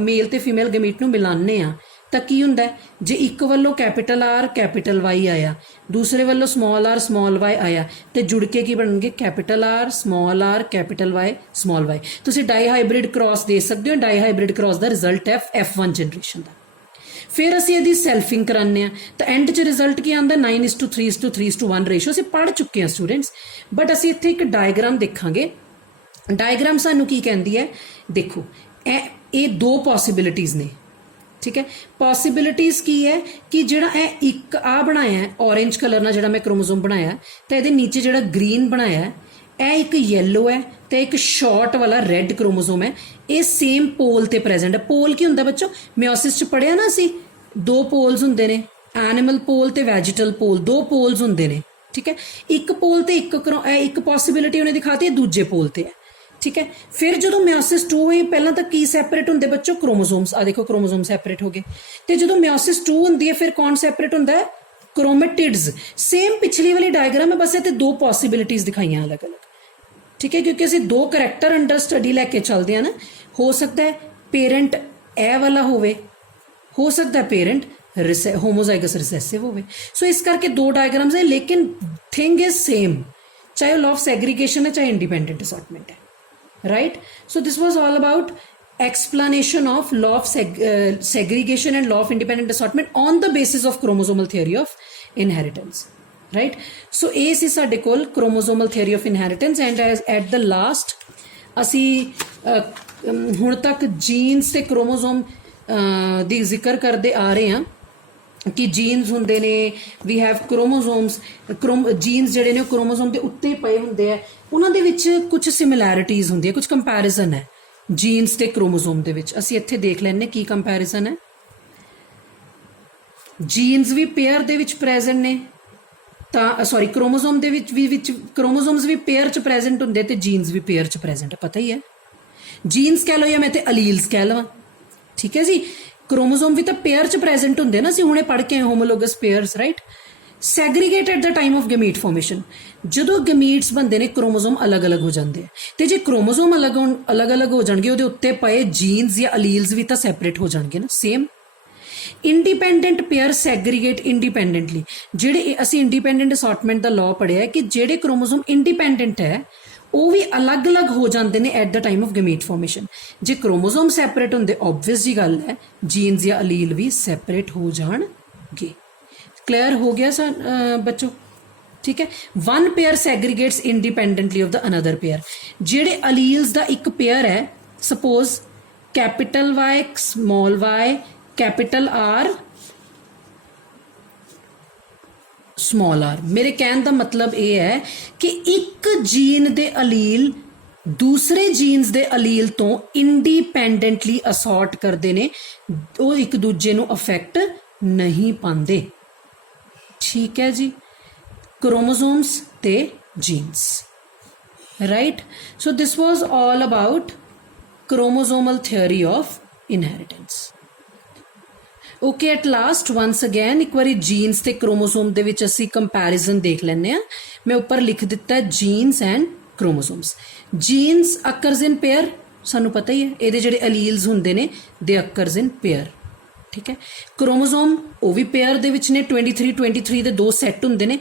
ਮੇਲ ਤੇ ਫੀਮੇਲ ਗਮੀਟ ਨੂੰ ਮਿਲਾਉਂਦੇ ਹਾਂ, ਤਾਂ ਕੀ ਹੁੰਦਾ ਹੈ? ਜੇ ਇੱਕ ਵੱਲੋਂ ਕੈਪੀਟਲ ਆਰ ਕੈਪੀਟਲ ਵਾਈ ਆਇਆ, ਦੂਸਰੇ ਵੱਲੋਂ ਸਮਾਲ ਆਰ ਸਮਾਲ ਵਾਈ ਆਇਆ, ਤੇ ਜੁੜ ਕੇ ਕੀ ਬਣਨਗੇ? Capital R small r capital Y small y. ਤੁਸੀਂ ਡਾਈਹਾਈਬ੍ਰਿਡ ਕ੍ਰਾਸ ਦੇ ਸਕਦੇ ਹੋ। ਡਾਈਹਾਈਬ੍ਰਿਡ ਕ੍ਰਾਸ ਦਾ ਰਿਜ਼ਲਟ ਹੈ F1 ਜਨਰੇਸ਼ਨ ਦਾ। ਫਿਰ ਅਸੀਂ ਇਹਦੀ ਸੈਲਫਿੰਗ ਕਰਾਉਂਦੇ ਹਾਂ, ਤਾਂ ਐਂਡ 'ਚ ਰਿਜ਼ਲਟ ਕੀ ਆਉਂਦਾ? 9:3:3:1 ਰੇਸ਼ੋ। ਅਸੀਂ ਪੜ੍ਹ ਚੁੱਕੇ ਹਾਂ ਸਟੂਡੈਂਟਸ, ਬਟ ਅਸੀਂ ਇੱਥੇ ਇੱਕ ਡਾਇਗਰਾਮ ਦੇਖਾਂਗੇ। ਡਾਇਗਰਾਮ ਸਾਨੂੰ ਕੀ ਕਹਿੰਦੀ ਹੈ? ਦੇਖੋ, ਇਹ 2 ਪੋਸੀਬਿਲਿਟੀਜ਼ ਨੇ, ਠੀਕ ਹੈ। ਪੋਸੀਬਿਲਿਟੀਜ਼ ਕੀ ਹੈ ਕਿ ਜਿਹੜਾ ਇਹ ਇੱਕ ਆ ਬਣਾਇਆ ਹੈ ਔਰੇਂਜ ਕਲਰ ਨਾਲ, ਜਿਹੜਾ ਮੈਂ ਕ੍ਰੋਮੋਸੋਮ ਬਣਾਇਆ, ਤਾਂ ਇਹਦੇ ਨੀਚੇ ਜਿਹੜਾ ਗ੍ਰੀਨ ਬਣਾਇਆ ਹੈ, ਇਹ ਇੱਕ ਯੈਲੋ ਹੈ ਤੇ ਇੱਕ ਸ਼ਾਰਟ ਵਾਲਾ ਰੈੱਡ ਕ੍ਰੋਮੋਸੋਮ ਹੈ। ਇਹ ਸੇਮ ਪੋਲ ਤੇ ਪ੍ਰੈਜ਼ੈਂਟ ਹੈ। ਪੋਲ ਕੀ ਹੁੰਦਾ ਬੱਚੋ? ਮਿਓਸਿਸ 'ਚ ਪੜ੍ਹਿਆ ਨਾ ਅਸੀਂ, 2 ਪੋਲਸ ਹੁੰਦੇ ਨੇ, ਐਨੀਮਲ ਪੋਲ ਤੇ ਵੈਜੀਟਲ ਪੋਲ, 2 ਪੋਲਸ ਹੁੰਦੇ ਨੇ, ਠੀਕ ਹੈ। ਇੱਕ ਪੋਲ ਤੇ ਇੱਕ ਪੋਸੀਬਿਲਿਟੀ ਉਹਨੇ ਦਿਖਾਤੀ ਹੈ, ਦੂਜੇ ਪੋਲ ਤੇ ਹੈ, ਠੀਕ ਹੈ। ਫਿਰ ਜਦੋਂ ਮਿਓਸਿਸ 2 ਹੋਈ, ਪਹਿਲਾਂ ਤਾਂ ਕੀ ਸੈਪਰੇਟ ਹੁੰਦੇ ਬੱਚੋ? ਕ੍ਰੋਮੋਸੋਮਸ। ਆ ਦੇਖੋ ਕ੍ਰੋਮੋਸੋਮ ਸੈਪਰੇਟ ਹੋ ਗਏ। ਤੇ ਜਦੋਂ ਮਿਓਸਿਸ 2 ਹੁੰਦੀ ਹੈ, ਫਿਰ ਕੌਣ ਸੈਪਰੇਟ ਹੁੰਦਾ ਹੈ? ਕ੍ਰੋਮੈਟਿਡਸ। ਸੇਮ ਪਿਛਲੀ ਵਾਲੀ ਡਾਇਗਰਾਮ ਹੈ, ਬਸ ਇੱਥੇ 2 ਪੋਸੀਬਿਲਿਟੀਜ਼ ਦਿਖਾਈਆਂ ਅਲੱਗ-ਅਲੱਗ, ਠੀਕ ਹੈ। ਕਿਉਂਕਿ ਅਸੀਂ 2 ਕਰੈਕਟਰ ਅੰਡਰ ਸਟੱਡੀ ਲੈ ਕੇ ਚੱਲਦੇ ਹਾਂ ਨਾ। ਹੋ ਸਕਦਾ ਹੈ ਪੇਰੈਂਟ ਇਹ ਵਾਲਾ ਹੋਵੇ, ਹੋ ਸਕਦਾ ਪੇਰੈਂਟ ਹੋਮੋਜ਼ਾਈਗਸ ਰਿਸੈਸਿਵ ਹੋਵੇ। ਸੋ ਇਸ ਕਰਕੇ 2 ਡਾਇਗਰਾਮਸ ਹੈ, ਲੇਕਿਨ ਥਿੰਗ ਇਜ਼ ਸੇਮ, ਚਾਹੇ ਉਹ ਲਾਅ ਆਫ ਸੈਗਰੀਗੇਸ਼ਨ ਹੈ ਚਾਹੇ ਇੰਡੀਪੈਂਡੈਂਟ ਅਸੋਰਟਮੈਂਟ ਹੈ, right? So this was all about explanation of law of segregation and law of independent assortment on the basis of chromosomal theory of inheritance, right? So a is ਸਾਡੇ ਕੋਲ chromosomal theory of inheritance, and as at the last ਅਸੀਂ ਹੁਣ ਤੱਕ genes ਤੇ chromosome ਦੀ ਜ਼ਿਕਰ ਕਰਦੇ ਆ ਰਹੇ ਹਾਂ ਕਿ ਜੀਨਸ ਹੁੰਦੇ ਨੇ, ਵੀ ਹੈਵ ਕ੍ਰੋਮੋਸੋਮਸ। ਜੀਨਸ ਜਿਹੜੇ ਨੇ ਉਹ ਕ੍ਰੋਮੋਸੋਮ ਦੇ ਉੱਤੇ ਪਏ ਹੁੰਦੇ ਆ, ਉਹਨਾਂ ਦੇ ਵਿੱਚ ਕੁਝ ਸਿਮਿਲੈਰਿਟੀਜ਼ ਹੁੰਦੀਆਂ, ਕੁਝ ਕੰਪੈਰੀਜ਼ਨ ਹੈ ਜੀਨਸ ਤੇ ਕ੍ਰੋਮੋਸੋਮ ਦੇ ਵਿੱਚ। ਅਸੀਂ ਇੱਥੇ ਦੇਖ ਲੈਂਦੇ ਕੀ ਕੰਪੈਰੀਜ਼ਨ ਹੈ। ਜੀਨਸ ਵੀ ਪੇਅਰ ਦੇ ਵਿੱਚ ਪ੍ਰੈਜ਼ੈਂਟ ਨੇ, ਤਾਂ ਸੌਰੀ ਕ੍ਰੋਮੋਸੋਮ ਦੇ ਵਿੱਚ ਕ੍ਰੋਮੋਸੋਮਸ ਵੀ ਪੇਅਰ 'ਚ ਪ੍ਰੈਜ਼ੈਂਟ ਹੁੰਦੇ ਤੇ ਜੀਨਸ ਵੀ ਪੇਅਰ 'ਚ ਪ੍ਰੈਜ਼ੈਂਟ ਹੈ, ਪਤਾ ਹੀ ਹੈ। ਜੀਨਸ ਕਹਿ ਲਓ ਜਾਂ ਮੈਂ ਤੇ ਅਲੀਲਸ ਕਹਿ ਲਵਾਂ, ਠੀਕ ਹੈ ਜੀ। ਕ੍ਰੋਮੋਸੋਮ ਵੀ ਤਾਂ ਪੇਅਰ 'ਚ ਪ੍ਰੈਜ਼ੈਂਟ ਹੁੰਦੇ ਨਾ, ਅਸੀਂ ਹੁਣੇ ਪੜ੍ਹ ਕੇ ਆਏ homologous pairs, right. Segregate at the time of gamete formation, ਜਦੋਂ ਗਮੀਟਸ ਬਣਦੇ ਨੇ ਕ੍ਰੋਮੋਸੋਮ ਅਲੱਗ-ਅਲੱਗ ਹੋ ਜਾਂਦੇ ਆ, ਤੇ ਜੇ ਕ੍ਰੋਮੋਸੋਮ ਅਲੱਗ-ਅਲੱਗ ਹੋ ਜਾਣਗੇ ਉਹਦੇ ਉੱਤੇ ਪਏ ਜੀਨਸ ਜਾਂ ਅਲੀਲਸ ਵੀ ਤਾਂ ਸੈਪਰੇਟ ਹੋ ਜਾਣਗੇ ਨਾ, same. Independent pair segregate independently, ਜਿਹੜੇ ਅਸੀਂ ਇੰਡੀਪੈਂਡੈਂਟ ਅਸੋਰਟਮੈਂਟ ਦਾ ਲਾਅ ਪੜ੍ਹਿਆ ਕਿ ਜਿਹੜੇ ਕ੍ਰੋਮੋਸੋਮ ਇੰਡੀਪੈਂਡੈਂਟ ਹੈ ਉਹ ਵੀ ਅਲੱਗ-ਅਲੱਗ ਹੋ ਜਾਂਦੇ ਨੇ at the time of gamete formation. ਜੇ ਕ੍ਰੋਮੋਸੋਮ ਸੈਪਰੇਟ ਹੁੰਦੇ ਆਬਵੀਅਸ ਜੀ ਗੱਲ ਹੈ ਜੀਨਸ ਜਾਂ ਅਲੀਲ ਵੀ ਸੈਪਰੇਟ ਹੋ ਜਾਣਗੇ। ਕਲੀਅਰ ਹੋ ਗਿਆ ਬੱਚੋ, ਠੀਕ ਹੈ। One pair segregates independently of the another pair, ਜਿਹੜੇ ਅਲੀਲਸ ਦਾ ਇੱਕ ਪੇਅਰ ਹੈ, suppose capital Y small y capital R small r, ਮੇਰੇ ਕਹਿਣ ਦਾ ਮਤਲਬ ਇਹ ਹੈ ਕਿ ਇੱਕ ਜੀਨ ਦੇ ਅਲੀਲ ਦੂਸਰੇ ਜੀਨਸ ਦੇ ਅਲੀਲ ਤੋਂ ਇੰਡੀਪੈਂਡੈਂਟਲੀ ਅਸੌਰਟ ਕਰਦੇ ਨੇ, ਉਹ ਇੱਕ ਦੂਜੇ ਨੂੰ ਅਫੈਕਟ ਨਹੀਂ ਪਾਉਂਦੇ, ਠੀਕ ਹੈ ਜੀ। ਕ੍ਰੋਮੋਸੋਮਸ ਤੇ genes, right. So this was all about chromosomal theory of inheritance. Okay, at last once again ਇੱਕ ਵਾਰੀ ਜੀਨਸ ਤੇ ਕ੍ਰੋਮੋਸੋਮ ਦੇ ਵਿੱਚ ਅਸੀਂ ਕੰਪੈਰੀਜ਼ਨ ਦੇਖ ਲੈਂਦੇ ਹਾਂ। ਮੈਂ ਉੱਪਰ ਲਿਖ ਦਿੱਤਾ genes and chromosomes. Genes occurs in pair, ਸਾਨੂੰ ਪਤਾ ਹੀ ਹੈ ਇਹਦੇ ਜਿਹੜੇ ਅਲੀਲਸ ਹੁੰਦੇ ਨੇ ਦੇ ਅਕਰਸ ਇਨ ਪੇਅਰ, ਠੀਕ ਹੈ। ਕ੍ਰੋਮੋਸੋਮ ਉਹ ਵੀ ਪੇਅਰ ਦੇ ਵਿੱਚ ਨੇ, 23 ਦੇ ਦੋ ਸੈੱਟ ਹੁੰਦੇ ਨੇ।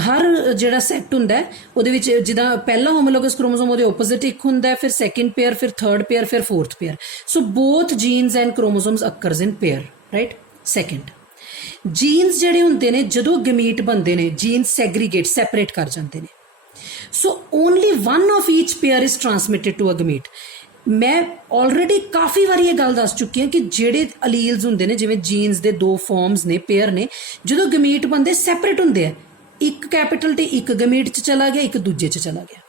ਹਰ ਜਿਹੜਾ ਸੈੱਟ ਹੁੰਦਾ ਹੈ ਉਹਦੇ ਵਿੱਚ ਜਿੱਦਾਂ ਪਹਿਲਾ ਹੋਮੋਲੋਗਸ ਕ੍ਰੋਮੋਸੋਮ ਉਹਦੇ ਆਪੋਜ਼ਿਟ ਇੱਕ ਹੁੰਦਾ ਹੈ, ਫਿਰ ਸੈਕਿੰਡ ਪੇਅਰ, ਫਿਰ ਥਰਡ ਪੇਅਰ, ਫਿਰ fourth pair. So both genes and chromosomes occurs in pair, right. Second, genes ਜਿਹੜੇ ਹੁੰਦੇ ਨੇ ਜਦੋਂ ਗਮੀਟ ਬਣਦੇ ਨੇ ਜੀਨਸ ਸੈਗਰੀਗੇਟ ਸੈਪਰੇਟ ਕਰ ਜਾਂਦੇ ਨੇ। So only one of each pair is transmitted to a gamete. ਮੈਂ ਆਲਰੇਡੀ ਕਾਫੀ ਵਾਰੀ ਇਹ ਗੱਲ ਦੱਸ ਚੁੱਕੀ ਹਾਂ ਕਿ ਜਿਹੜੇ ਅਲੀਲਸ ਹੁੰਦੇ ਨੇ ਜਿਵੇਂ ਜੀਨਸ ਦੇ ਦੋ ਫਾਰਮਸ ਨੇ, ਪੇਅਰ ਨੇ, ਜਦੋਂ ਗਮੀਟ ਬਣਦੇ ਸੈਪਰੇਟ ਹੁੰਦੇ ਆ, ਇੱਕ ਕੈਪੀਟਲ ਤੇ ਇੱਕ ਗਮੀਟ 'ਚ ਚਲਾ ਗਿਆ, ਇੱਕ ਦੂਜੇ 'ਚ ਚਲਾ ਗਿਆ,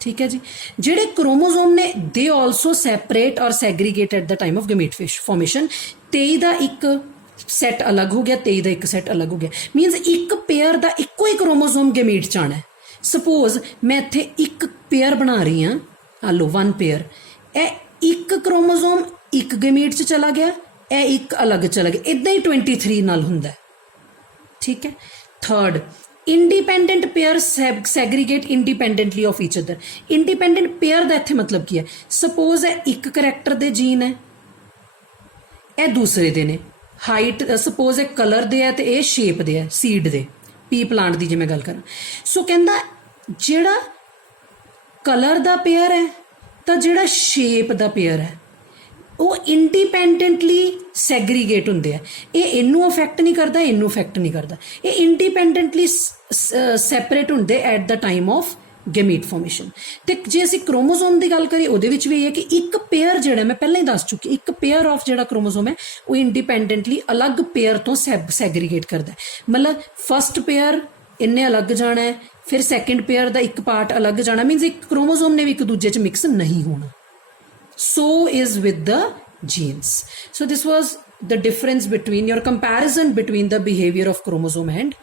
ਠੀਕ ਹੈ ਜੀ। ਜਿਹੜੇ ਕ੍ਰੋਮੋਸੋਮ ਨੇ ਦੇ also separate or segregate at the time of gamete formation. 23 ਦਾ ਇੱਕ ਸੈੱਟ ਅਲੱਗ ਹੋ ਗਿਆ, 23 ਦਾ ਇੱਕ ਸੈੱਟ ਅਲੱਗ ਹੋ ਗਿਆ। ਮੀਨਸ ਇੱਕ ਪੇਅਰ ਦਾ ਇੱਕੋ ਹੀ ਕ੍ਰੋਮੋਸੋਮ ਗਮੀਟ 'ਚ ਆਉਣਾ ਹੈ। ਸਪੋਜ਼ ਮੈਂ ਇੱਥੇ ਇੱਕ ਪੇਅਰ ਬਣਾ ਰਹੀ ਹਾਂ, ਆ ਲਓ ਵਨ ਪੇਅਰ, ਇਹ ਇੱਕ ਕ੍ਰੋਮੋਸੋਮ ਇੱਕ ਗਮੀਟ 'ਚ ਚਲਾ ਗਿਆ, ਇਹ ਇੱਕ ਅਲੱਗ ਚਲਾ ਗਿਆ, ਇੱਦਾਂ ਹੀ 23 ਨਾਲ ਹੁੰਦਾ, ਠੀਕ ਹੈ। Third, independent pair segregate independently of each other. Independent pair ਦਾ ਇੱਥੇ ਮਤਲਬ ਕੀ ਹੈ? ਸਪੋਜ਼ ਇਹ ਇੱਕ ਕਰੈਕਟਰ ਦੇ ਜੀਨ ਹੈ, ਇਹ ਦੂਸਰੇ ਦੇ ਨੇ। ਹਾਈਟ ਸਪੋਜ਼ ਇਹ ਕਲਰ ਦੇ ਹੈ ਤੇ ਇਹ ਸ਼ੇਪ ਦੇ ਹੈ, ਸੀਡ ਦੇ, ਪੀ ਪਲਾਂਟ ਦੀ ਜੇ ਮੈਂ ਗੱਲ ਕਰਾਂ। ਸੋ ਕਹਿੰਦਾ ਜਿਹੜਾ ਕਲਰ ਦਾ ਪੇਅਰ ਹੈ ਤਾਂ ਜਿਹੜਾ ਸ਼ੇਪ ਦਾ ਪੇਅਰ ਹੈ ਉਹ ਇੰਡੀਪੈਂਡੈਂਟਲੀ ਸੈਗਰੀਗੇਟ ਹੁੰਦੇ ਆ। ਇਹ ਇਹਨੂੰ ਅਫੈਕਟ ਨਹੀਂ ਕਰਦਾ, ਇਹਨੂੰ ਅਫੈਕਟ ਨਹੀਂ ਕਰਦਾ, ਇਹ ਇੰਡੀਪੈਂਡੈਂਟਲੀ ਸੈਪਰੇਟ ਹੁੰਦੇ at the time of gamete formation. ਤੇ ਜੇ ਅਸੀਂ ਕ੍ਰੋਮੋਸੋਮ ਦੀ ਗੱਲ ਕਰੀਏ ਉਹਦੇ ਵਿੱਚ ਵੀ ਇਹ ਹੈ ਕਿ ਇੱਕ ਪੇਅਰ ਜਿਹੜਾ ਮੈਂ ਪਹਿਲਾਂ ਹੀ ਦੱਸ ਚੁੱਕੀ, ਇੱਕ ਪੇਅਰ ਆਫ ਜਿਹੜਾ ਕ੍ਰੋਮੋਸੋਮ ਹੈ ਉਹ ਇੰਡੀਪੈਂਡੈਂਟਲੀ ਅਲੱਗ ਪੇਅਰ ਤੋਂ ਸੈਗਰੀਗੇਟ ਕਰਦਾ। ਮਤਲਬ ਫਸਟ ਪੇਅਰ ਇੰਨੇ ਅਲੱਗ ਜਾਣਾ ਹੈ, ਫਿਰ ਸੈਕਿੰਡ ਪੇਅਰ ਦਾ ਇੱਕ ਪਾਰਟ ਅਲੱਗ ਜਾਣਾ, ਮੀਨਸ ਇੱਕ ਕ੍ਰੋਮੋਸੋਮ ਨੇ ਵੀ ਇੱਕ ਦੂਜੇ 'ਚ ਮਿਕਸ ਨਹੀਂ ਹੋਣਾ। So is with the genes. So this was the difference between your comparison between the behavior of chromosome and